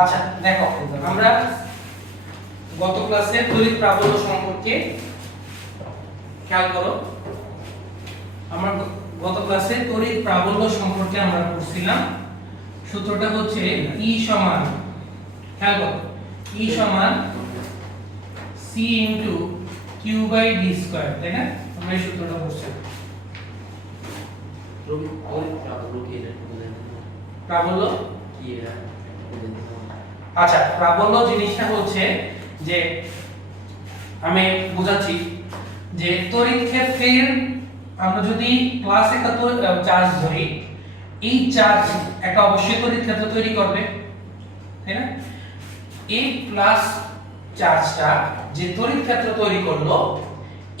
আচ্ছা দেখো, আমরা গত ক্লাসে তড়িৎ প্রাবল্য সম্পর্কে খেয়াল করো। আমরা গত ক্লাসে তড়িৎ প্রাবল্য সম্পর্কে আমরা পড়ছিলাম। সূত্রটা হচ্ছে E সমান, খেয়াল করো, E সমান C into Q by D square, তাই না? আমরা এই সূত্রটা পড়ছিলাম। প্রাবল্য কি এটা? আচ্ছা, প্রাবল্য জিনিসটা হচ্ছে যে আমি বোঝাচ্ছি যে তড়িৎ ক্ষেত্রের আমরা যদি প্লাস একটা চার্জ ধরি, এই চার্জ একটা অবশ্যই তড়িৎ ক্ষেত্র তৈরি করবে, তাই না? এই প্লাস চার্জটা যে তড়িৎ ক্ষেত্র তৈরি করলো,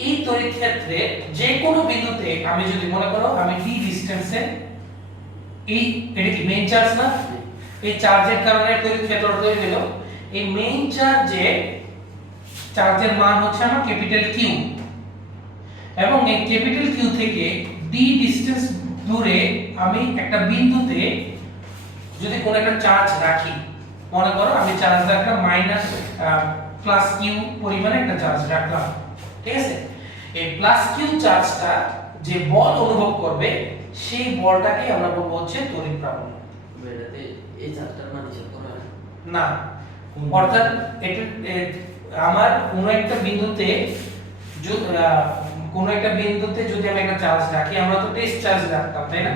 এই তড়িৎ ক্ষেত্রে যে কোনো বিন্দুতে আমি যদি মনে করো আমি d ডিসটেন্সে এটা কি মেইন চার্জ না? এই চার্জের কারণে তড়িৎ ক্ষেত্র তৈরি হলো। এই মেইন চার্জের মান হচ্ছে আমার ক্যাপিটাল কিউ, এবং এই ক্যাপিটাল কিউ থেকে d ডিসটেন্স দূরে আমি একটা বিন্দুতে যদি কোনো একটা চার্জ রাখি, মনে করো আমি চার্জ রাখলাম মাইনাস প্লাস কিউ পরিমাণে একটা চার্জ রাখলাম, ঠিক আছে? এই প্লাস কিউ চার্জটা যে বল অনুভব করবে, সেই বলটাকে আমরা বলবো হচ্ছে তড়িৎ প্রাবল্য। এটাতে এই চার্জটার মান হিসাব করা হয় না, অর্থাৎ এটা আমার কোনো একটা বিন্দুতে যদি আমি একটা চার্জ রাখি, আমরা তো টেস্ট চার্জ রাখতাম, তাই না?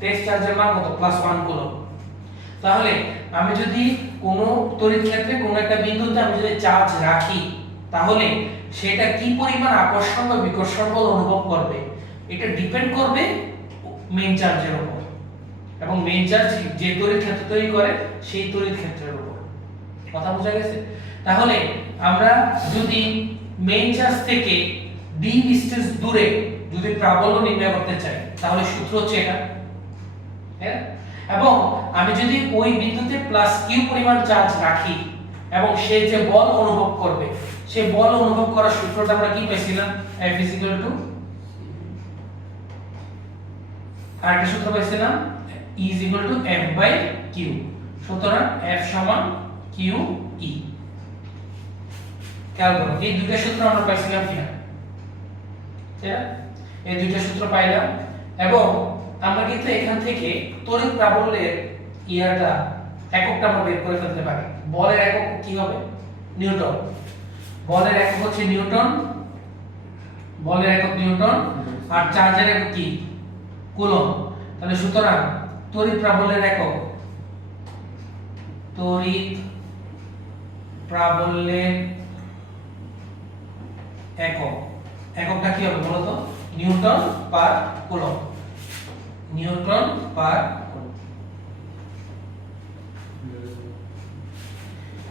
টেস্ট চার্জের মান কত? +1 কুলম্ব। তাহলে আমি যদি কোনো তড়িৎ ক্ষেত্রে কোনো একটা বিন্দুতে আমি যদি চার্জ রাখি, তাহলে সেটা কি পরিমাণ আকর্ষণ বা বিকর্ষণ বল অনুভব করবে, এটা ডিপেন্ড করবে মেইন চার্জের উপর, এবং মেইন চার্জ যে তড়িৎ ক্ষেত্র তৈরি করে সেই তড়িৎ ক্ষেত্রের উপর। কথা বোঝা গেছে? তাহলে আমরা যদি মেইন চার্জ থেকে d ডিসটেন্স দূরে যদি প্রাবল্য নির্ণয় করতে চাই, তাহলে সূত্র হচ্ছে এটা, হ্যাঁ? এবং আমি যদি ওই বিন্দুতে প্লাস কিউ পরিমাণ চার্জ রাখি এবং সে যে বল অনুভব করবে, সেই বল অনুভব করার সূত্রটা আমরা কি পেয়েছিলাম? F = আরেকটা সূত্র পেয়েছিলাম E = F/Q। সুতরাং F সমান QE। খেয়াল করো, এই দুইটা সূত্র আমরা পাইছিলাম কিনা? তাই না? এই দুইটা সূত্র পাইলাম, এবং আমরা কিন্তু এখান থেকে তড়িৎ প্রাবল্যের এককটা আমরা বের করে ফেলতে পারি। বলের একক কি হবে? নিউটন। বলের একক হচ্ছে নিউটন, আর চার্জের একক কি? কুলম্ব। তাহলে সুতরাং তড়িৎ প্রাবল্যের একক, এককটা কি হবে বলতো? নিউটন পার কুলম্ব।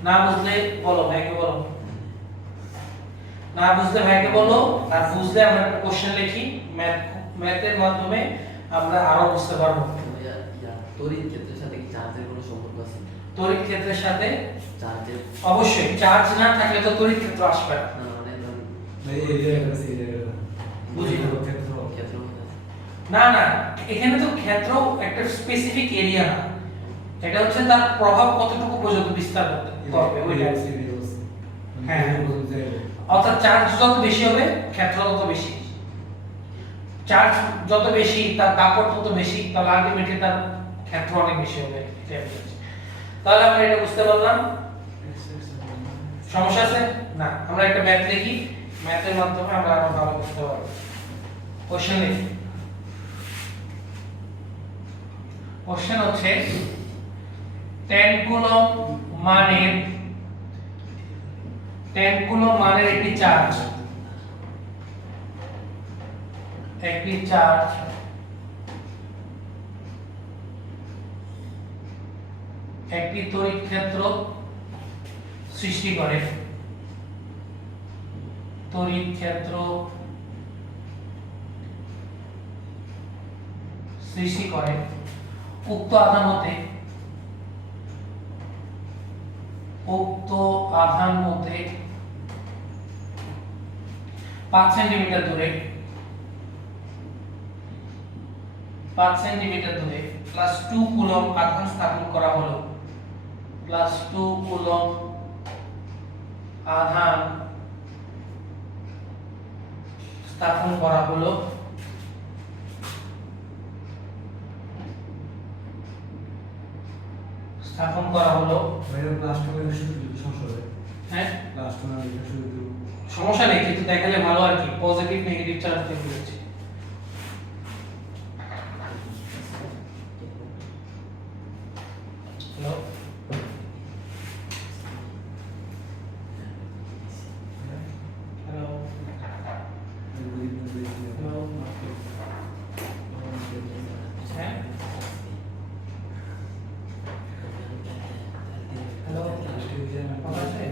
না বুঝলে বলো, ভাইকে বলো। না বুঝলে ভাইকে বলো, আর বুঝলে আমরা একটা কোশ্চেন লিখি, ম্যাথের মাধ্যমে আমরা আরো বুঝতে পারবো। তড়িৎ ক্ষেত্রের সাথে কি চার্জের কোনো সম্পর্ক আছে? তড়িৎ ক্ষেত্রের সাথে চার্জের অবশ্যই, চার্জ না থাকলে তো তড়িৎ ক্ষেত্র আসবে না। মানে ধরুন বুঝি না। ক্ষেত্র না, এখানে তো ক্ষেত্র একটা স্পেসিফিক এরিয়া না, এটা হচ্ছে তার প্রভাব কতটুকু পর্যন্ত বিস্তার করবে ওইটা। হ্যাঁ, অর্থাৎ চার্জ যত বেশি হবে ক্ষেত্র তত বেশি, চার্জ যত বেশি তার দাপট তত বেশি, তাহলে আলটিমেটলি তার ক্ষেত্র অনেক বেশি হবে। তাহলে আমরা এটা বুঝতে পারলাম। সমস্যা আছে? না, আমরা একটা ম্যাথ লিখি, ম্যাথের মাধ্যমে আমরা আরো ভালো বুঝতে পারবো। কোশ্চেন লিখি। কোশ্চেন হচ্ছে 10 কুলম্ব মানের একটি চার্জ একটি তড়িৎ ক্ষেত্র সৃষ্টি করে। উক্ত আধান হতে 5 সেন্টিমিটার দূরে +2 কুলম্ব আধান স্থাপন করা হলো। প্লাস 2 কুলম্ব আধান স্থাপন করা হলো হ্যাঁ সমস্যা নেই, কিন্তু দেখালে ভালো আর কি, পজিটিভ নেগেটিভ চার্জ দেখে দিচ্ছি। হ্যালো হ্যালো হ্যাঁ হ্যালো কথা আছে?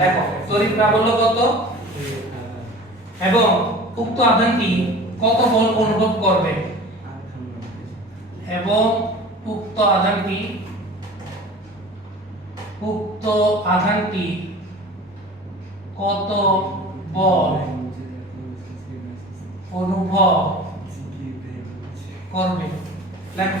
দেখো তড়িৎ প্রাবল্য কত এবং উক্ত আধানটি কত বল অনুভব করবে, এবং উক্ত আধানটি কত বল অনুভব করবে। লেখো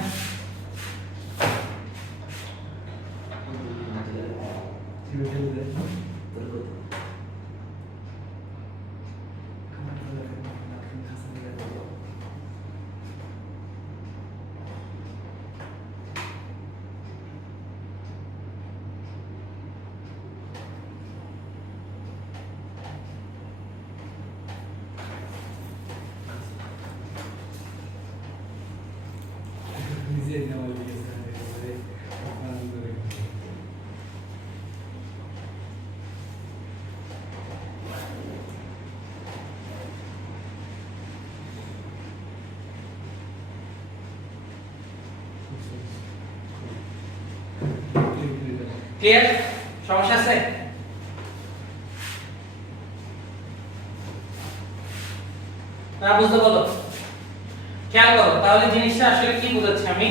ক্লিয়ার? সমস্যা আছে? না বুঝতে বলো, খেয়াল করো তাহলে জিনিসটা আসলে কি বোঝাচ্ছি আমি।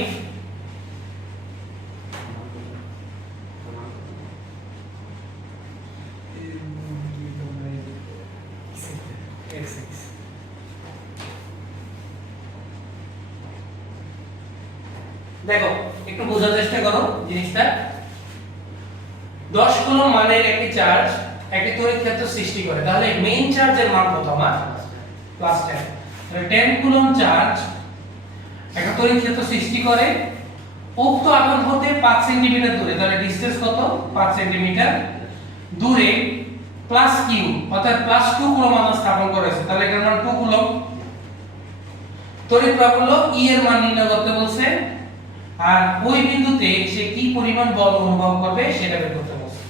দেখো একটু বোঝার চেষ্টা করো জিনিসটা। 10 কুলম্ব মানের একটি চার্জ একটি তড়িৎ ক্ষেত্র সৃষ্টি করে, তাহলে মেইন চার্জের মান কত আমার +10। তাহলে 10 কুলম্ব চার্জ একটা তড়িৎ ক্ষেত্র সৃষ্টি করে উক্ত আধান হতে 5 সেন্টিমিটার দূরে, তাহলে ডিসটেন্স কত 5 সেন্টিমিটার দূরে প্লাস কিউ অর্থাৎ +2 কুলম্ব আধান স্থাপন করেছে, তাহলে এটার মান 2 কুলম্ব। তড়িৎ প্রাবল্য E এর মান নির্ণয় করতে বলছে, আর ওই বিন্দুতে সে কি পরিমাণ বল অনুভব করবে সেটা বের করতে বলছে।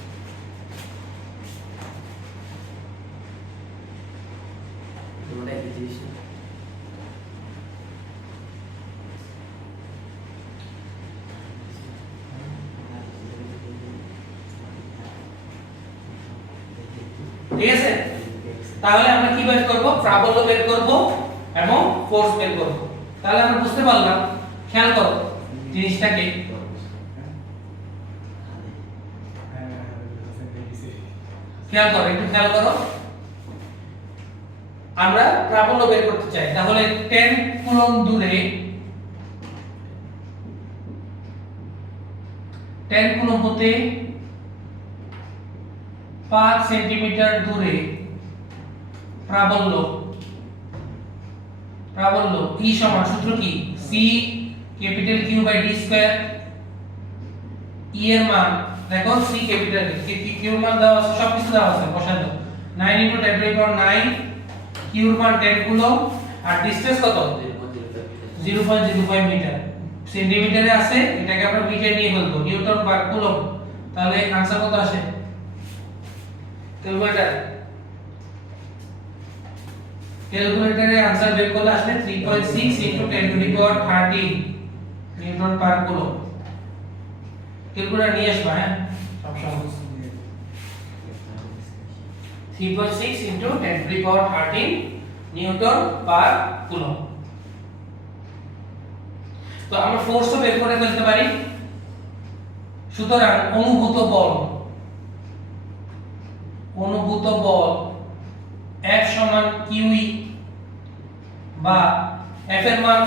ঠিক আছে, তাহলে আমরা কি বের করব, প্রাবল্য বের করব এবং ফোর্স বের করব। তাহলে আমরা বুঝতে পারলাম, খেয়াল করো জিনিসটাকে, খেয়াল করো একটু খেয়াল করো। আমরা প্রাবল্য বের করতে চাই, তাহলে 10 কুলম্ব দূরে 10 কুলম্ব হতে 5 সেন্টিমিটার দূরে প্রাবল্য E সমান সূত্র কি C capital Q by D square. E এর মান দেখো C ক্যাপিটাল Q এর মান দেওয়া আছে, সব কিছু দেওয়া আছে, বসাই দাও 9 * 10⁹ Q এর মান 10 কুলম্ব আর ডিসটেন্স কত 0.05 মিটার, সেন্টিমিটারে আছে, এটাকে আমরা মিটার নিয়ে বলবো নিউটন পার কুলম্ব। তাহলে आंसर কত আসে ক্যালকুলেটরে आंसर বের করলে আসলে 3.6 * 10⁻13 নিউটন পার কুলম্ব। ক্যালকুলেটর নিয়ে আসবা, হ্যাঁ সব সময় 3.6 * 10⁻13 নিউটন পার কুলম্ব। তো আমরা ফোর্সও বের করে ফেলতে পারি। সুতরাং অনুভূত বল F সমান QE বা F এর মান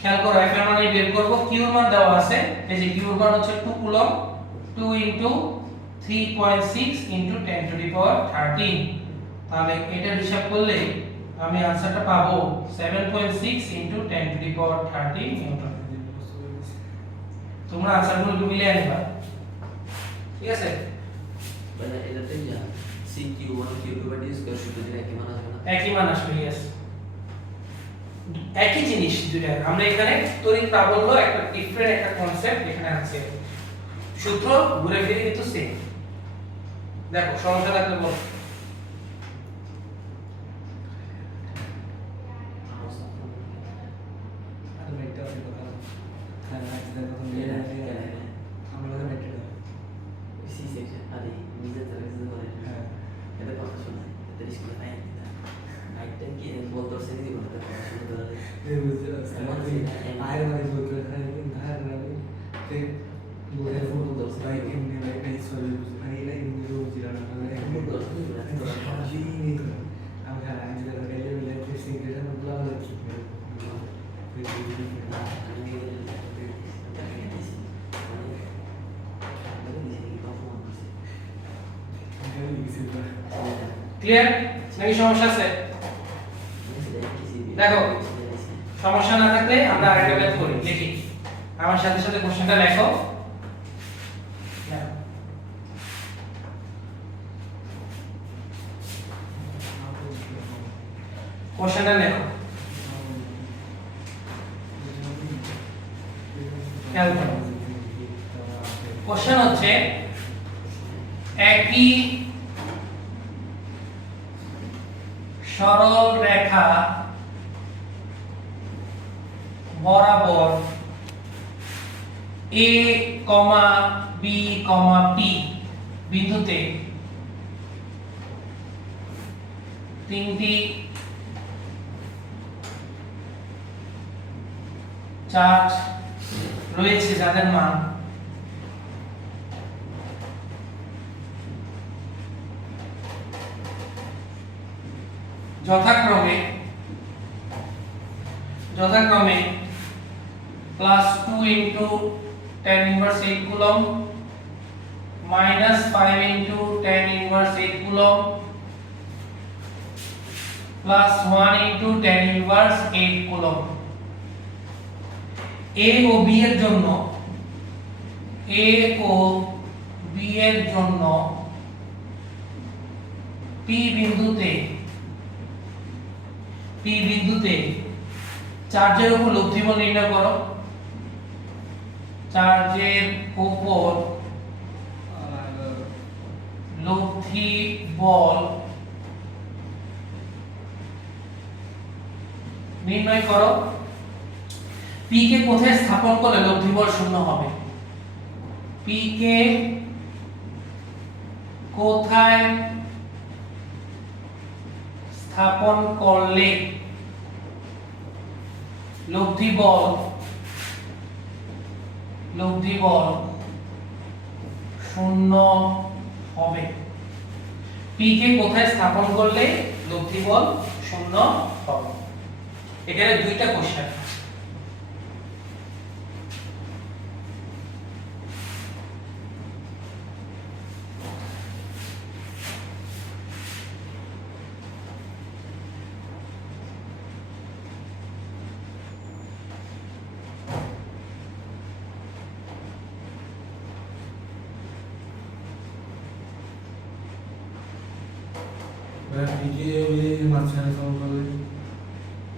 খেয়াল করো, F এর মান বের করব, Q এর মান দেওয়া আছে, এই যে Q এর মান হচ্ছে 2 কুলম্ব, 2 * 3.6 * 10 টু দি পাওয়ার 13। তাহলে এটা হিসাব করলে আমি आंसरটা পাবো 7.6 * 10 টু দি পাওয়ার 13 নিউটন। তোমরা आंसरগুলো মিলিয়ে আনবা, ঠিক আছে? মানে এটাতে যা CQ1 Q2 স্কয়ার সূত্র দিয়ে একই মান আসবে না? একই মান আসবে, यस, একই জিনিস দুইটা। আমরা এখানে তড়িৎ প্রাবল্য একটা ডিফারেন্ট একটা কনসেপ্ট এখানে আছে, সূত্র ঘুরে ফিরে কিন্তু সেম। দেখো সমস্যা থাকলে বলো। ক্লিয়ার নাকি সমস্যা আছে? দেখো সমস্যা না থাকলে আমরা আরেকটা কাজ করি, লিখি, আমার সাথে সাথে কোশ্চেনটা লেখো। কোশ্চেনটা লেখো, খেয়াল করো। কোশ্চেন হচ্ছে একই সরল রেখা বরাবর A, B, P বিন্দুতে তিনটি চার্জ রয়েছে যাদের মান যথাক্রমে +2 * 10⁻8 কুলম্ব, -5 * 10⁻8 কুলম্ব, +1 * 10⁻8 কুলম্ব। A ও B এর জন্য P বিন্দুতে চার্জের উপর লব্ধি বল নির্ণয় করো। চার্জের উপর লব্ধি বল নির্ণয় করো। P কে কোথায় স্থাপন করলে লব্ধি বল শূন্য হবে? P কে কোথায় স্থাপন করলে লব্ধি বল শূন্য হবে? P কে কোথায় স্থাপন করলে লব্ধি বল শূন্য হবে? এখানে দুইটা কোশ্চেন।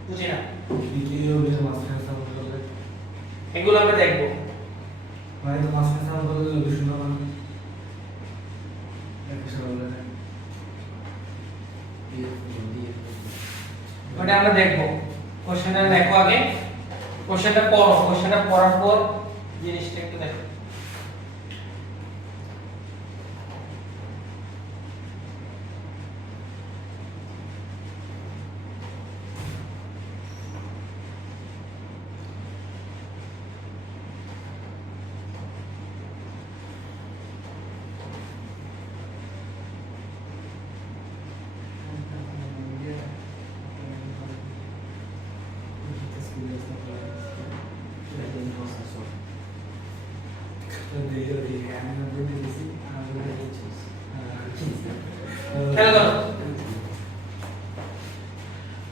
বুঝি না, এগুলো আমরা দেখবো। ওটা আমরা দেখবো। কোশ্চেনটা দেখো আগে, কোশ্চেনটা পড়ো, কোশ্চেনটা পড়ার পর জিনিসটা একটু দেখো।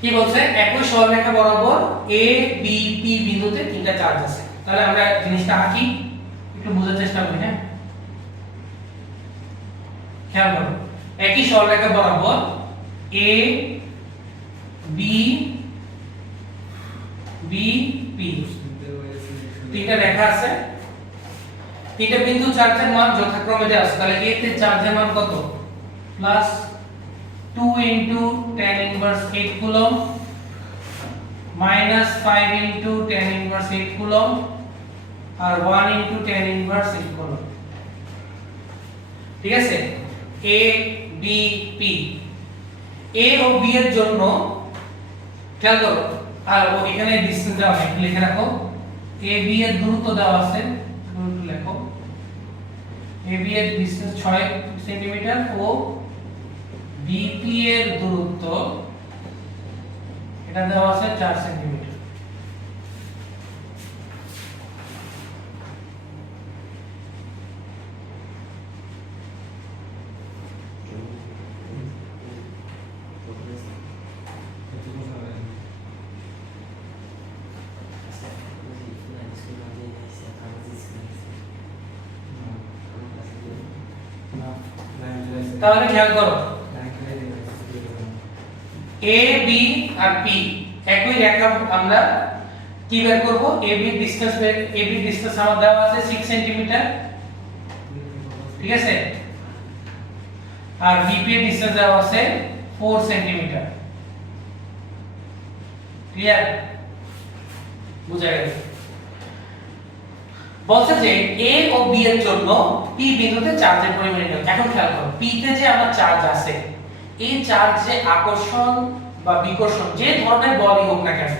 কি বলছে একই সরলরেখা বরাবর এ বি পি বিন্দুতে তিনটা চার্জ আছে। তাহলে আমরা জিনিসটা আঁকি, একটু বোঝার চেষ্টা করি। হ্যাঁ, খেয়াল করো, একই সরলরেখা বরাবর এ বি বি পি তিনটা রেখা আছে, তিনটা বিন্দু চার্জের মান যথাক্রমে দেওয়া আছে। তাহলে এ তে চার্জের মান কত? Plus 2 into 10 inverse 8 coulomb minus 5 into 10 inverse 8 coulomb আর 1 into 10 inverse 8 coulomb। ঠিক আছে, A B P A ও B এর জন্য খেয়াল করো, আর ও এখানে ডিসটেন্স দেওয়া আছে, লিখে রাখো। A B এর দূরত্ব দেওয়া আছে, দূরত্ব লেখো। A B এর ডিসটেন্স 6 সেন্টিমিটার ও BP এর দূরত্ব এটা দেওয়া আছে 4 সেন্টিমিটার। তাহলে খেয়াল করো, এ বি আর পি একই রেখা, আমরা কি বের করব? এ বি ডিসটেন্স আমার দেওয়া আছে 6 সেন্টিমিটার, ঠিক আছে, আর বিপি এর ডিসটেন্স দেওয়া আছে 4 সেন্টিমিটার। ক্লিয়ার? বুঝা গেল? বলছে যে এ ও বি এর জন্য পি বিন্দুতে চার্জের পরিমাণ নির্ণয়। এখন খেয়াল করো, পি তে যে আমার চার্জ আছে, এই চার্জ যে আকর্ষণ বা বিকর্ষণ যে ধরনের বলই হোক না কেন,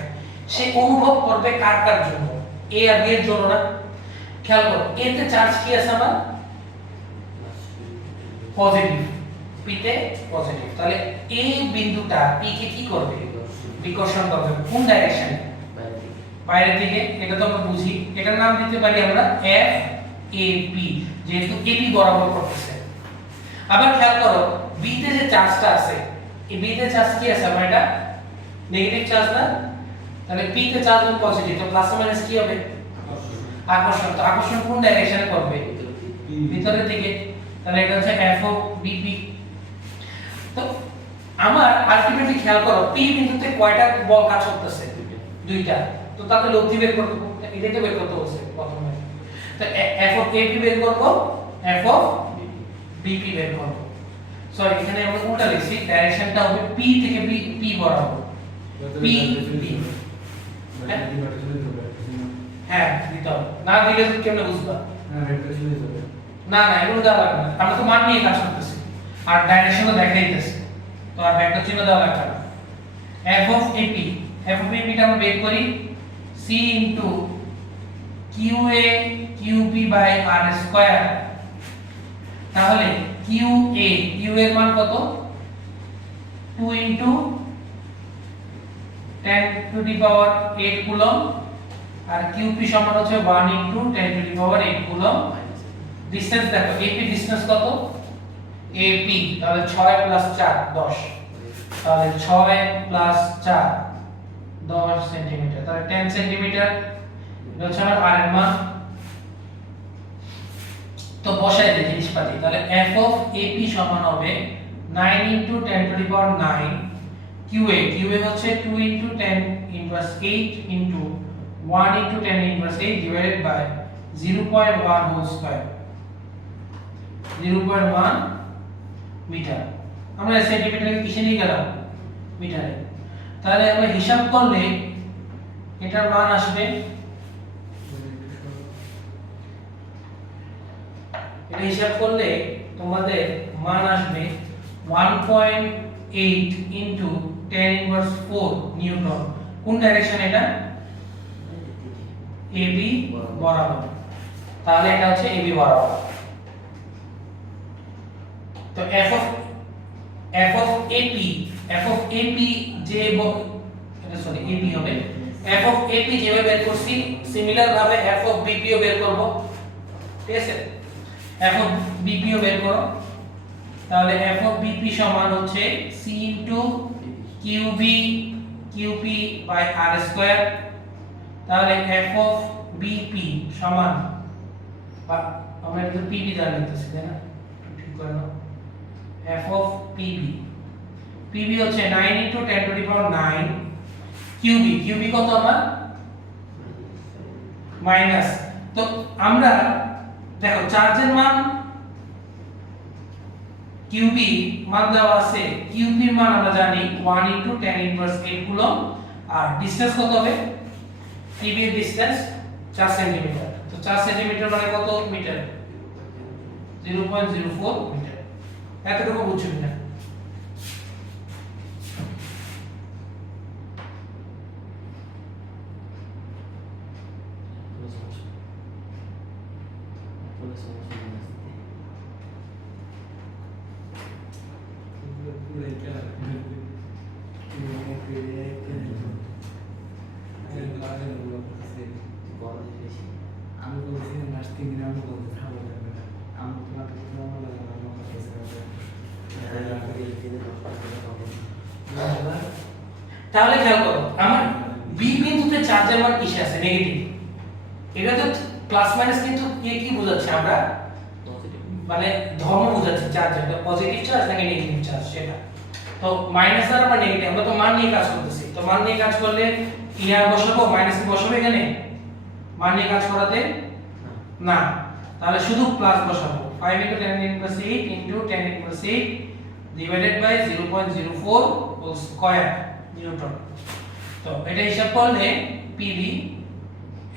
সে অনুভব করবে কার কার জন্য? এ আর বি এর জন্য না? খেয়াল করো, এ তে চার্জ কি আছে আমার? পজিটিভ, পি তে পজিটিভ। তাহলে এই বিন্দুটা পি কে কি করবে? বিকর্ষণ করবে। কোন ডাইরেকশনে? বাইরের দিকে। এটা তো আমরা বুঝি, এটার নাম দিতে পারি আমরা এফ এ পি, যেহেতু এ বি বরাবর করতেছে। আবার খেয়াল করো, বি তে যে চার্জটা আছে, এই বি তে চার্জ কি আছে? আমার এটা নেগেটিভ চার্জ না? তাহলে পি তে চার্জ হলো পজিটিভ, তো প্লাস মাইনাস কি হবে? আকর্ষণ। তো আকর্ষণ কোন ডাইরেকশনে করবে? ভিতরের দিকে। তাহলে এটা হচ্ছে এফ ও বি পি। তো আমার আলটিমেটলি খেয়াল করো, পি বিন্দুতে কয়টা বল কাজ করতেছে? দুইটা। তো তাহলে লব্ধি বের করতে হবে, এটাই তো বের করতে বলছে প্রথমে। তো এফ অফ এপি বের করব, এফ অফ বিপি বের করব। সরি, এখানে আমরা উল্টা লিখছি, ডাইরেকশনটা হবে পি থেকে পি বরাবর, পি বি। হ্যাঁ, দিতে হবে, না দিলে তো কেমনে বুঝবা? না না, এগুলো দেওয়া লাগবে না, আমরা তো মান নিয়ে কাজ করতেছি আর ডাইরেকশনও দেখাই দিতেছি, তো আর ভেক্টর চিহ্ন দেওয়া লাগবে না। F of AP, F of AP টা আমরা বের করি c into qa qb by r square। তাহলে qa, q এর মান কত? 2 into 10 to the power 8 coulomb, আর qp সমান হচ্ছে 1 into 10 to the power 8 coulomb. Distance দেখো, ap ডিসটেন্স কত? ap, তাহলে 6 plus 4 10, তাহলে 6 plus 4 10 সেন্টিমিটার, তাহলে 10 সেন্টিমিটার। এটা হচ্ছে আমার আর এর মান। তো বসাই দিই জিনিসপাতি, তাহলে f of ap সমান হবে 9 into 10 to the power 9 qa হচ্ছে 2 into 10 inverse 8 into 1 into 10 inverse 8 divided by 0.1 whole square, 0.1 metre. আমরা সেন্টিমিটারকে কিসে নিয়ে গেলাম? মিটারে। তাহলে আমরা হিসাব করলে এটার মান আসবে, এটা হিসাব করলে তোমাদের মান আসবে 1.8 into 10 inverse 4 নিউটন। কোন ডাইরেকশন এটা? AB বরাবর। তাহলে এটা হচ্ছে AB বরাবর। তো f of AP যে এটা সরি AB হবে, f of AP যেভাবে বের করছি সিমিলার ভাবে f of BP ও বের করব, ঠিক আছে? f of BP ও বের করো, তাহলে f of BP সমান হচ্ছে c into qb QP by R square. তাহলে f অফ BP সমান আমরা এটা PB ধরে নিতেছি তাই না, ঠিক করে নাও। f অফ PB হচ্ছে 9 * 10 টু দি পাওয়ার 9 QB কত আমার মাইনাস। তো আমরা দেখো চার্জের মান QB মান দেওয়া আছে, QB এর মান আমরা জানি 1 * 10 ইনভার্স 8 কুলম্ব, আর ডিসটেন্স কত হবে, PB এর ডিসটেন্স 4 সেন্টিমিটার। তো 4 সেন্টিমিটার মানে কত মিটার, 0.04 মিটার। এতটুকু বুঝছেন না? আমি বলছি লাস্ট 3 দিন আমি বলতে থাকবো না, আমি তোমার কথা বলা তাহলে খেয়াল করো আমার বি বিন্দুতে চার্জের মান কিসে আছে, নেগেটিভ। এটা তো প্লাস মাইনাস কিন্তু কি বোঝাচ্ছে আমরা, মানে ধর্ম বোঝাচ্ছে চার্জ, এটা পজিটিভ চার্জ নাকি নেগেটিভ চার্জ সেটা। তো মাইনাস আর আমরা নেগেটিভ, আমরা তো মান নিয়ে কাজ করতেছি। তো মান নিয়ে কাজ করলে কি আর বসাবো, মাইনাস কি বসাবো এখানে, মান নিয়ে কাজ করাতে না, তাহলে শুধু প্লাস বসাবো। 5 * 10 inverse 8 * 10 inverse 8 divided by 0.04 whole square newton. তো এটা হিসাব করলে PV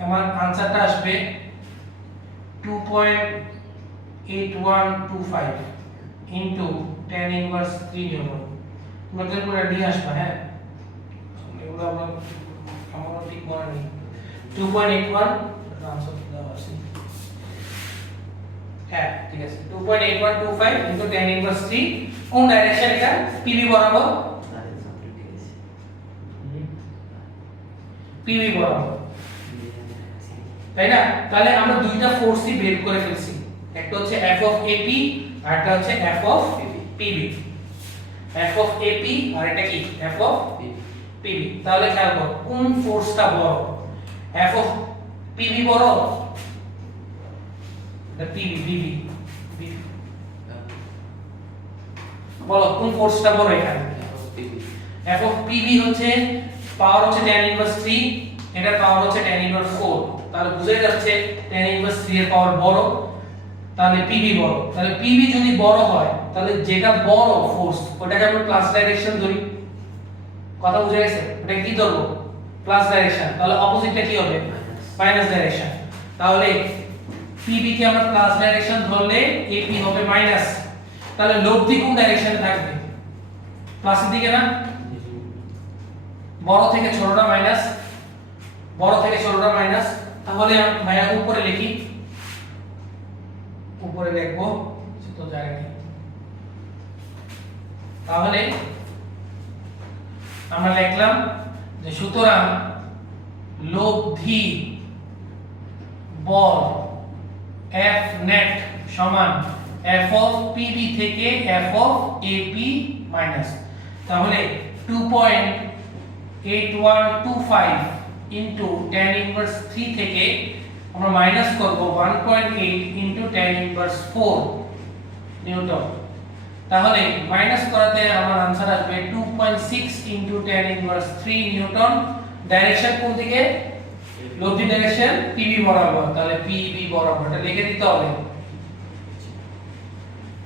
আমার आंसरটা আসবে 2.8125 ইনটু 10 ইনভার্স 3 নিউটন। তোমরা তো পুরো নিয়ে আসবে, হ্যাঁ এগুলো আমার ঠিক মনে নেই। 2.81 आंसर দেওয়া আছে, হ্যাঁ ঠিক আছে। 2.8125 ইনটু 10 ইনভার্স 3 কোন ডাইরেকশন, এটা PV বরাবর, PV বরাবর, তাই না? তাহলে আমরা দুইটা ফোর্সই বের করে ফেলছি, একটা হচ্ছে f অফ AP আর একটা হচ্ছে f of PB। f of AP আর এটা কি f অফ PB। তাহলে খেয়াল করো কোন ফোর্সটা বড়, f অফ PB বড়, এটা PB বলো কোন ফোর্সটা বড় এখানে, f অফ PB হচ্ছে পাওয়ার হচ্ছে tan ইনভার্স 3, এটা পাওয়ার হচ্ছে tan ইনভার্স 4। তাহলে বুঝে যাচ্ছে tan ইনভার্স 3 এর পাওয়ার বড়, তাহলে PB বড়। তাহলে PB যদি বড় হয় তাহলে যেটা বড় ফোর্স ওটাকে আমরা প্লাস ডাইরেকশন ধরি, কথা বুঝে গেছে? ওটা কি ধরবো, প্লাস ডাইরেকশন। তাহলে অপোজিটটা কি হবে, মাইনাস ডাইরেকশন। তাহলে PB কে আমরা প্লাস ডাইরেকশন ধরলে AP হবে মাইনাস। তাহলে লব্ধি কোন ডাইরেকশনে থাকবে, প্লাসের দিকে না, বড় থেকে ছোটটা মাইনাস, বড় থেকে ছোটটা মাইনাস। তাহলে ভাইয়া উপরে লিখি, উপরে লিখবো তো জায়গা নেই। তাহলে আমরা লিখলাম যে সুতরাং লব্ধি বল F net সমান F of PB থেকে F of AP মাইনাস। তাহলে 2.8125 ইনটু 10 ইনভার্স 3 থেকে আমরা মাইনাস করব 1.8 ইনটু 10 ইনভার্স 4 নিউটন। তাহলে মাইনাস করাতে আমার आंसर আসবে 2.6 ইনটু 10 ইনভার্স 3 নিউটন। ডাইরেকশন কোন দিকে, লব্ধি ডাইরেকশন PB বরাবর, তাহলে PB বরাবর। এটা লিখে দিতে হবে,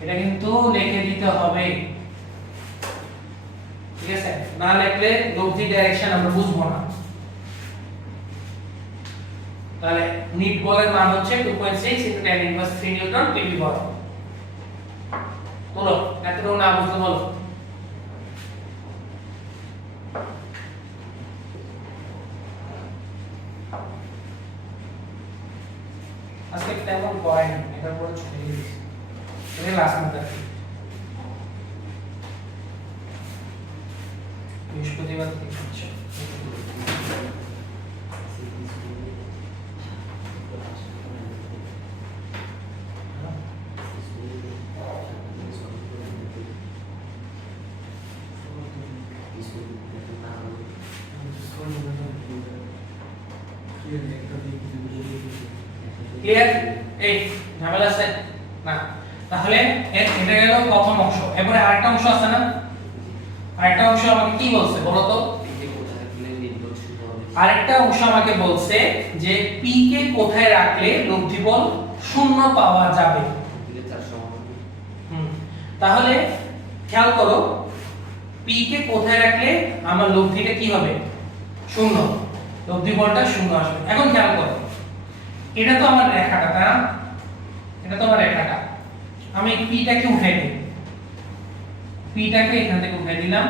এটা কিন্তু লিখে দিতে হবে, ঠিক আছে? না লিখলে লব্ধি ডাইরেকশন আমরা বুঝবো না। তাহলে নিট বলের মান হচ্ছে 2.6 ইনটু 10 ইনভার্স 3 নিউটন PB বরাবর। বলো এতটুকু না বুঝতে বলো। আজকে তেমন পড়াইনি, এটা পুরো ছুটি দিয়েছি, এটা লাস্ট মাত্রা। বৃহস্পতিবার থেকে হচ্ছে ক্লিয়ার? এই ঝামেলা আছে না? তাহলে এটা গেল প্রথম অংশ। এবারে আরেকটা অংশ আছে না? আরেকটা অংশ আমাকে কি বলছে বলো তো? আরেকটা অংশ আমাকে বলছে যে p কে কোথায় রাখলে লব্ধি বল শূন্য পাওয়া যাবে। তাহলে খেয়াল করো p কে কোথায় রাখলে আমার লব্ধিটা কি হবে? শূন্য। লব্ধি বলটা শূন্য আসবে। এখন খেয়াল করো এটা তো আমার রেখাটা, তাই না? এটা তো আমার রেখাটা। আমি p টাকে উঠাই দিই। p টাকে এখান থেকে উঠাই দিলাম।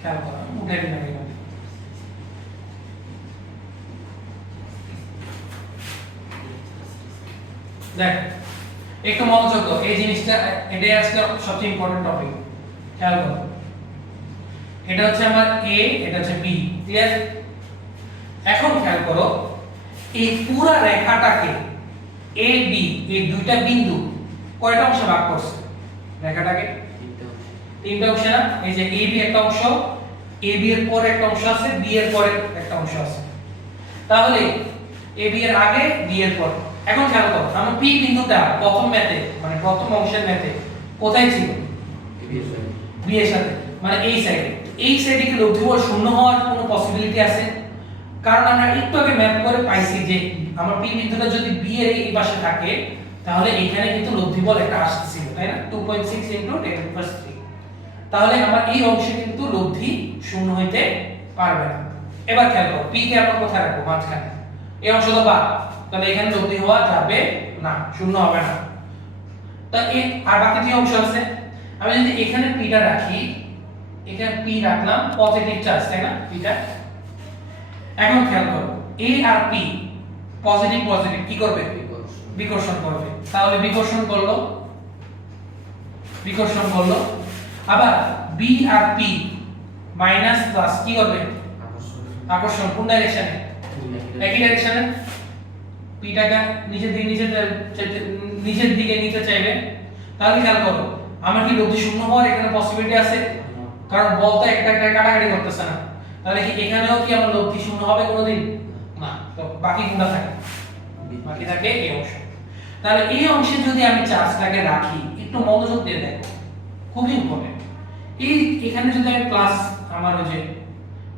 খেয়াল করো উঠাই দিলাম এখানে। দেখ একটু মনোযোগ দাও, এই জিনিসটা এটাই আজকে সবচেয়ে ইম্পর্টেন্ট টপিক। খেয়াল করো এটা হচ্ছে আমার a, এটা হচ্ছে b, ক্লিয়ার? এখন খেয়াল করো এই পুরো রেখাটাকে a b এই দুইটা বিন্দু কয়টা অংশে ভাগ করছে? রেখাটাকে তিনটা অংশে না? এই যে a b একটা অংশ, a b এর পরে একটা অংশ আছে, b এর পরে একটা অংশ আছে। তাহলে a b এর আগে b এর পরে। এখন খেয়াল করো আমার p বিন্দুটা প্রথম ম্যাথে মানে প্রথম অংশের ম্যাথে কোথায় ছিল? b এর সাথে, মানে এই সাইডে। এই সাইডে কি লব্ধি বল শূন্য হওয়ার কোনো পসিবিলিটি আছে? কারণ আমরা একটু আগে ম্যাপ করে পাইছি যে আমার p বিন্দুটা যদি b এর এই পাশে থাকে তাহলে এখানে কিন্তু লব্ধি বল একটা আসছিল, তাই না? 2.6 * 10^3। তাহলে আমার এই অংশে কিন্তু লব্ধি শূন্য হইতে পারবে না। এবার খেয়াল করো p কে আমরা কোথায় রাখবো? মাঝখানে। এই অংশ তো বাদ, তাহলে এখানে লব্ধি হওয়া যাবে না, শূন্য হবে না। তা এই আর বাকি দুই অংশ আছে। আমি যদি এখানে p টা রাখি, এখানে p রাখলাম পজিটিভ চার্জ, তাই না? p টা। এখন খেয়াল করো a আর p পজিটিভ পজিটিভ কি করবে? বিকর্ষণ করবে। তাহলে বিকর্ষণ করলো। আবার b আর p মাইনাস প্লাস কি করবে? আকর্ষণ। কোন ডাইরেকশনে? একই ডাইরেকশনে। p টাকে নিচের দিকে নিতে চাইবে। তাহলে খেয়াল করো আমার কি লব্ধি শূন্য হওয়ার এখানে পসিবিলিটি আছে? কারণ বল তো একটা কাটাকাটি করতেছে না। তাহলে কি এখানেও কি আমার লব্ধি শূন্য হবে কোনোদিন? না। তো বাকি কোনটা থাকে? বাকি থাকে এই অংশ। তাহলে এই অংশে যদি আমি চার্জটাকে রাখি, একটু মনোযোগ দিয়ে দেখো, খুবই ইম্পর্টেন্ট। এই এখানে যদি আমি প্লাস আমার ওই যে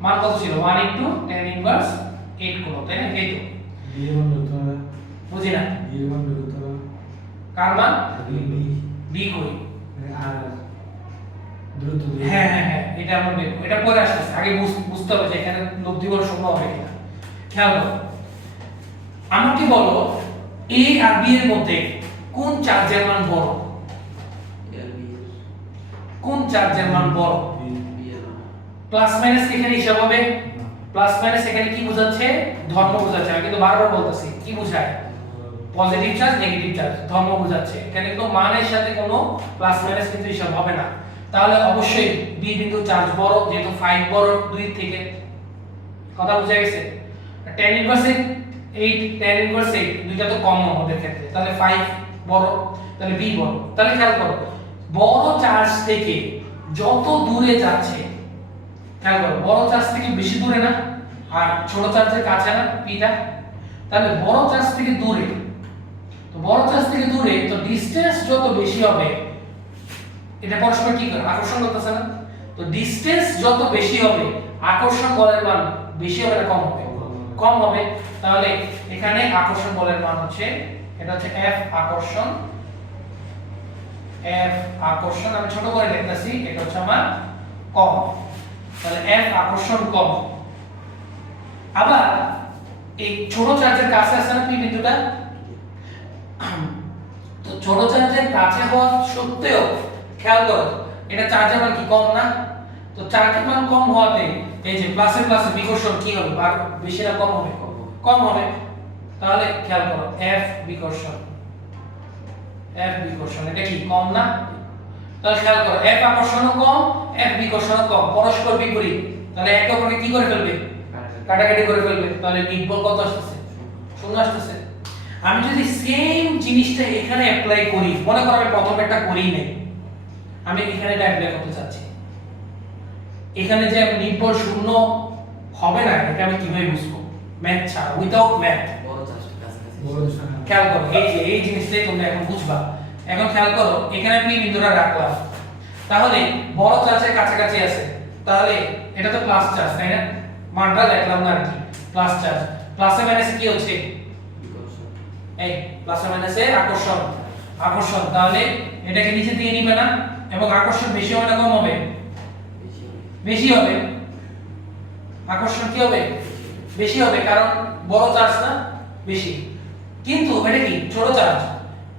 মান কত ছিল 1 * 10^8 করো, তাই না? এই তো বুঝি না কার মান b করি। হ্যাঁ হ্যাঁ হ্যাঁ এটা আমরা এটা পরে আসছে, আগে বুঝতে হবে যে এখানে লব্ধি বল শূন্য হবে কিনা। খেয়াল করো আমাকে বলো a আর b এর মধ্যে কোন চার্জের মান বড়? কোন চার্জের মান বড়? প্লাস মাইনাস এখানে হিসাব হবে। প্লাস মাইনাস এখানে কি বোঝাচ্ছে? ধর্ম বোঝাচ্ছে। আমি কিন্তু বারবার বলতেছি কি বোঝায়? পজিটিভ চার্জ নেগেটিভ চার্জ ধর্ম বোঝাচ্ছে। এখানে কিন্তু মানের সাথে কোনো প্লাস মাইনাস কিন্তু হিসাব হবে না। তাহলে অবশ্যই b বিন্দু চার্জ বড়, যেহেতু 5 বড় 2 থেকে। কথা বুঝা গেছে? tan ইনভার্স 8 tan ইনভার্স 8 দুইটা তো কম ওদের ক্ষেত্রে। তাহলে 5 বড়, তাহলে b বড়। তাহলে খেয়াল করো বড় চার্জ থেকে যত দূরে যাচ্ছে, খেয়াল করো বড় চার্জ থেকে বেশি দূরে না আর ছোট চার্জের কাছে না p টা? তাহলে বড় চার্জ থেকে দূরে, তো বড় চার্জ থেকে দূরে তো ডিসটেন্স যত বেশি হবে, এটা পরস্পর কি করে আকর্ষণ করতেছে না? তো ডিসটেন্স যত বেশি হবে আকর্ষণ বলের মান বেশি হবে না কম হবে? কম হবে। তাহলে এখানে আকর্ষণ বলের মান হচ্ছে এটা হচ্ছে F আকর্ষণ। আমি ছোট করে লিখতেছি, এটা হচ্ছে আমার কম। তাহলে F আকর্ষণ কম। আবার এই ছোট চার্জের কাছে আছে না p বিন্দুটা? তো ছোট চার্জের কাছে হওয়া সত্ত্বেও খেয়াল করো এটা চার্জের মান কি কম না? তো চার্জের মান কম হওয়াতে এই যে প্লাসে প্লাসে বিকর্ষণ কি হবে? বেশি না কম হবে? কম হবে। তাহলে খেয়াল করো F বিকর্ষণ এটা কি কম না? তাহলে খেয়াল করো F আকর্ষণও কম, F বিকর্ষণও কম, পরস্পর বিপরীত। তাহলে একে অপরকে কি করে ফেলবে? কাটাকাটি করে ফেলবে। তাহলে নিটবল কত আসছে? শূন্য আসছে। আমি যদি সেম জিনিসটা এখানে অ্যাপ্লাই করি, মনে করো আমি প্রথম একটা করিই নাই, আমি এখানে এটা অ্যাপ্লাই করতে চাচ্ছি। এখানে যে নিটবল শূন্য হবে না এটা আমি কিভাবে বুঝবো ম্যাথ ছাড়া উইদাউট ম্যাথ বড় চার্জের কাছাকাছি বড় ছাড়া খেয়াল করো এই যে এই জিনিসটাই তোমরা এখন বুঝবা এখন খেয়াল করো এখানে পি বিন্দুটা রাখলাম তাহলে বড় চার্জের কাছাকাছি আছে তাহলে এটা তো প্লাস চার্জ তাই না মানটা দেখলাম না আর কি প্লাস চার্জ প্লাসে মাইনাসে কি হচ্ছে বিকর্ষণ এই প্লাসে মাইনাসে আকর্ষণ আকর্ষণ তাহলে এটাকে নিচে দিয়ে নিবে না এবং আকর্ষণ বেশি হবে না কম হবে বেশি হবে বেশি হবে আকর্ষণ কি হবে বেশি হবে কারণ বড় চার্জ না বেশি কিন্তু এটা কি ছোট চার্জ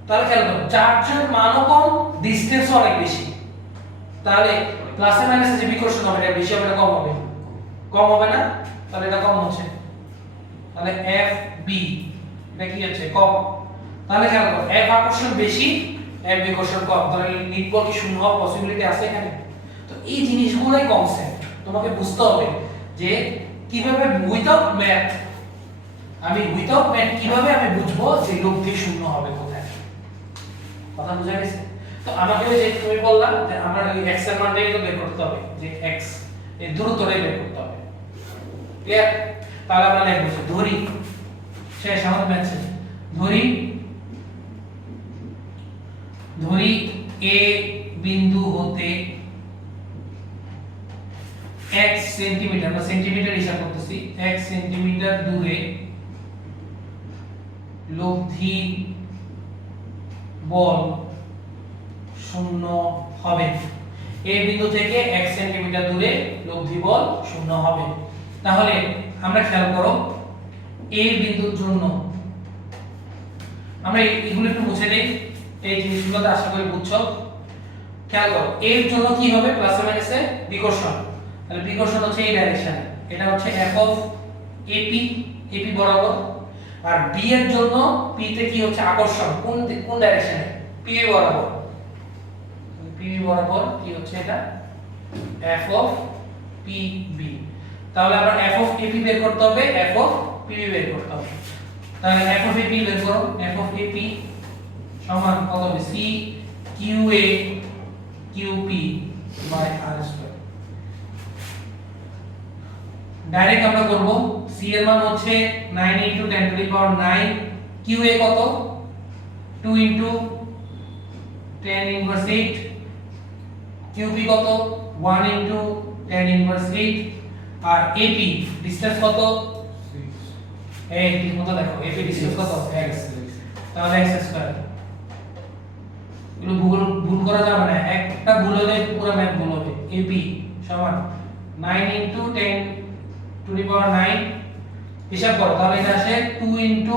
তাহলে খেয়াল করো চার্জের মানও কম ডিসটেন্সও অনেক বেশি তাহলে প্লাসে মাইনাসে যে বিকর্ষণ হবে এটা বেশি হবে না কম হবে কম হবে না তাহলে এটা কম হচ্ছে তাহলে এফ বি এটা কি হচ্ছে কম তাহলে খেয়াল করো এফ আকর্ষণ বেশি এফ বিকর্ষণ কম তাহলে নির্ভর কি শূন্য হওয়ার পসিবিলিটি আছে এখানে তো এই জিনিসগুলোই কনসেপ্ট তোমাকে বুঝতে হবে যে কিভাবে উইদাউট ম্যাথ কিভাবে আমি বুঝবো যে লব্ধি শূন্য হবে কোথায় কথা বুঝা গেছে তো আমাকে ওই যে তুমি বললাম যে আমার এই x এর মানটাই তো বের করতে হবে যে x এর দূরত্বটাই বের করতে হবে ক্লিয়ার তাহলে আমরা লিখব ধরি শেষ আমাদের ম্যাথ শেষ ধরি a বিন্দু হতে x সেন্টিমিটার আমরা সেন্টিমিটার হিসাব করতেছি x সেন্টিমিটার দূরে লব্ধি বল শূন্য হবে a বিন্দু থেকে 1 সেন্টিমিটার দূরে লব্ধি বল শূন্য হবে তাহলে আমরা খেয়াল করো a বিন্দুর জন্য আমরা এগুলো একটু মুছে দেই এই জিনিসগুলো আশা করি বুঝছো খেয়াল করো a এর জন্য কি হবে প্লাসে মাইনাসে বিকর্ষণ তাহলে বিকর্ষণ হচ্ছে এই ডাইরেকশনে এটা হচ্ছে f অফ ap বরাবর আর b এর জন্য p তে কি হচ্ছে আকর্ষণ কোন ডাইরেকশনে p বরাবর p বরাবর কি হচ্ছে এটা f অফ pb তাহলে আমরা f অফ ap বের করতে হবে f অফ pb বের করতে হবে তাহলে f অফ ap বের করো f অফ ap সমান কত হবে c qa qp by r square direct আমরা করব c এর মান হচ্ছে 9 * 10 টু দি পাওয়ার 9 qa কত 2 * 10 ইনভার্স 8 qp কত 1 * 10 ইনভার্স 8 আর ap ডিসটেন্স কত 6 এই ঠিক মতো দেখো ap ডিসটেন্স কত x তাহলে x স্কয়ার এগুলো ভুল করা যাবে না একটা ভুল হলে পুরো ম্যাথ ভুল হবে ap সমান 9 * 10 টু দি পাওয়ার 9 হিসাব করো তাহলে এটা আসে 2 *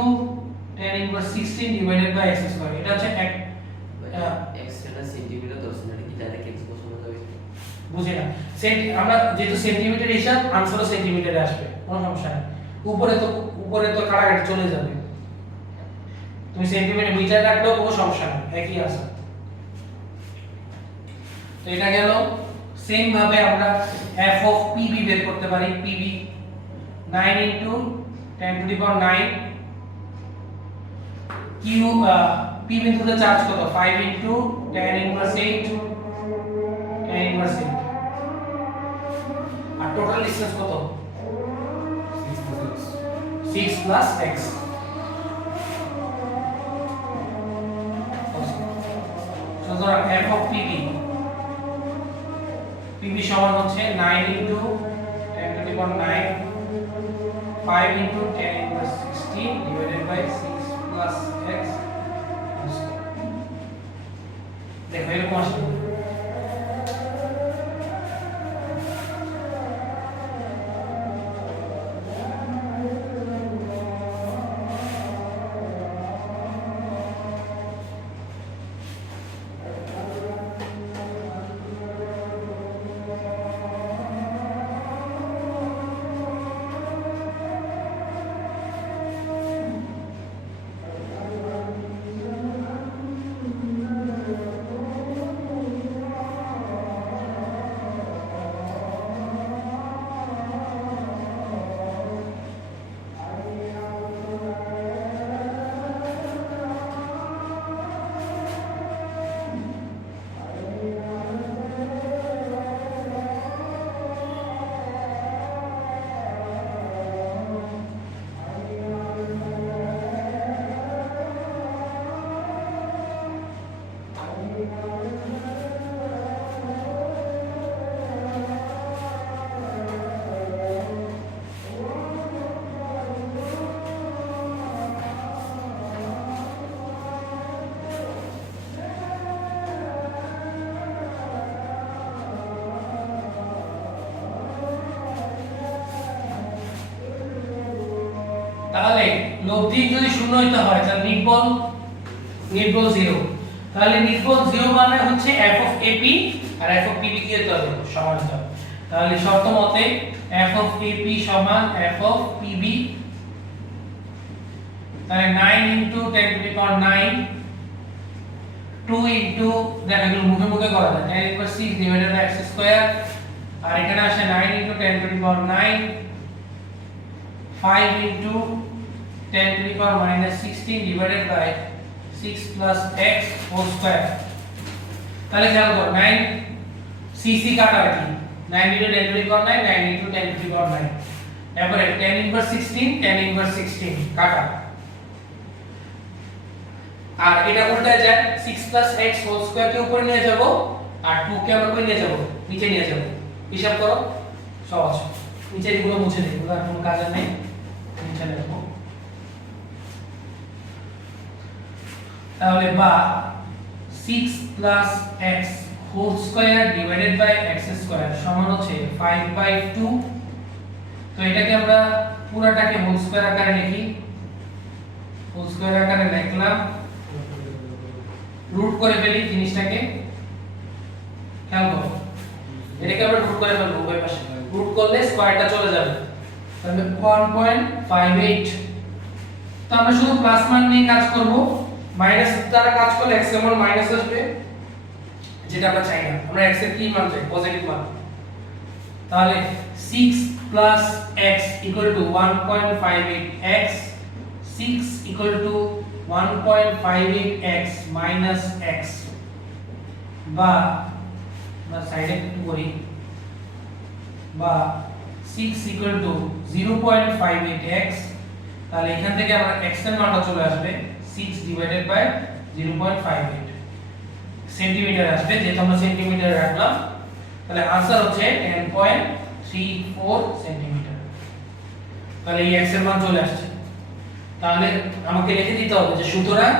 10 inverse 16 divided by x square এটা হচ্ছে x এটা সেন্টিমিটার দর্শন এটা কি ডাইরেক্ট x বসানো যাবে বুঝি না আমরা যেহেতু সেন্টিমিটার হিসাব আনসারও সেন্টিমিটারে আসবে কোনো সমস্যা নেই উপরে তো কাটাকাটি চলে যাবে তুমি সেন্টিমিটার মিটার রাখলেও কোনো সমস্যা নেই একই আছে তো এটা গেল সেম ভাবে আমরা f অফ pb বের করতে পারি pb 9 * 10 to the power 9 q p বিন্দুতে চার্জ কত 5 * 10 ইনভার্স 8 10 ইনভার্স 8 আর টোটাল ডিসটেন্স কত 6 প্লাস x সুতরাং f অফ pb সমান হচ্ছে 9 * 10 to the power 9 5 * 10 inverse 16 divided by 6 plus x দেখো এরকম আসবে তাহলে লব্ধি যদি শূন্য হইতে হয় তাহলে নিটবল 0, তাহলে নিটবল 0 মানে হচ্ছে f of ap R f of pb কি হতে হবে সমান হতে হবে। তাহলে শর্ত মতে f of ap সমান f of pb, তাহলে 9 into 10 to the power 9 2 into দেখা গেল মুখে মুখে করা যায় 10 inverse 6 divided by x square, আর এখানে আসে 9 into 10 to the power 9 5 into 10 to the power minus 16 divided by 6 plus x whole square। তাহলে খেয়াল করো 9 cc কাটা কি 9 into 10 to the power 9 9 into 10 to the power 9, এবারে 10 inverse 16 10 inverse 16 কাটা, আর এটা উল্টায় যায় 6 plus x whole square কে উপরে নিয়ে যাব আর 2 কে আমরা কই নিয়ে যাব নিচে নিয়ে যাব। হিসাব করো সহজ, নিচের গুলো মুছে দিই, এগুলো আর কোনো কাজের নেই, নিচে রাখো। তাহলে বা 6 plus x whole square divided by x square সমান হচ্ছে 5/2। তো এটাকে আমরা পুরোটাকে হোল স্কয়ার আকারে লিখি, হোল স্কয়ার আকারে লিখলাম, রুট করে ফেলি জিনিসটাকে, খেয়াল করো এটাকে আমরা রুট করে ফেলবো উভয় পাশে, রুট করলে স্কয়ারটা চলে যাবে, তাহলে 1.58। তো আমরা শুধু প্লাস মান নিয়ে কাজ করব, মাইনাস দ্বারা কাজ করলে x এর মান মাইনাস আসবে, যেটা আমরা চাই না, আমরা x এর কি মান চাই পজিটিভ মান। তাহলে 6 plus x equal to 1.58x, 6 equal to 1.58x minus x, বা আমরা সাইডে একটু করি, বা 6 equal to 0.58x, তাহলে এখান থেকে আমরা x এর মানটা চলে আসবে 6 divided by 0.58 সেন্টিমিটার আসবে, যেটা আমরা সেন্টিমিটারে রাখলাম। তাহলে आंसर হচ্ছে 10.34 সেন্টিমিটার। তাহলে এই x এর মান চলে আসছে। তাহলে আমাকে লিখে দিতে হবে যে সুতরাং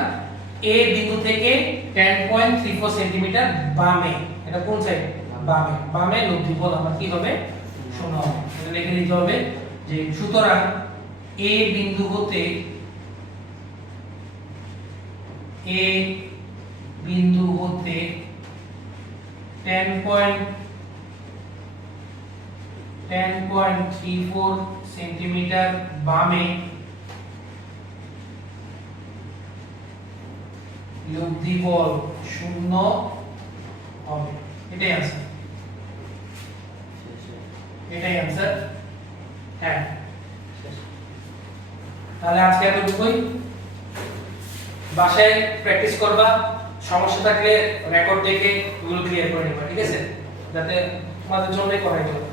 a বিন্দু থেকে 10.34 সেন্টিমিটার বামে, এটা কোন সাইড বামে, বামে লব্ধি বল আমার কি হবে শূন্য হবে। তাহলে লিখে দিতে হবে যে সুতরাং a বিন্দু হতে 10.34 সেন্টিমিটার বামে লব্ধি বল শূন্য হবে। এটাই आंसर, এটাই आंसर। হ্যাঁ, তাহলে আজকে এতটুকুই, বাসায় প্র্যাকটিস করবা, সমস্যা থাকলে রেকর্ড দেখে এগুলো ক্লিয়ার করে নেবা, ঠিক আছে, যাতে তোমাদের জন্যই করাই হবে।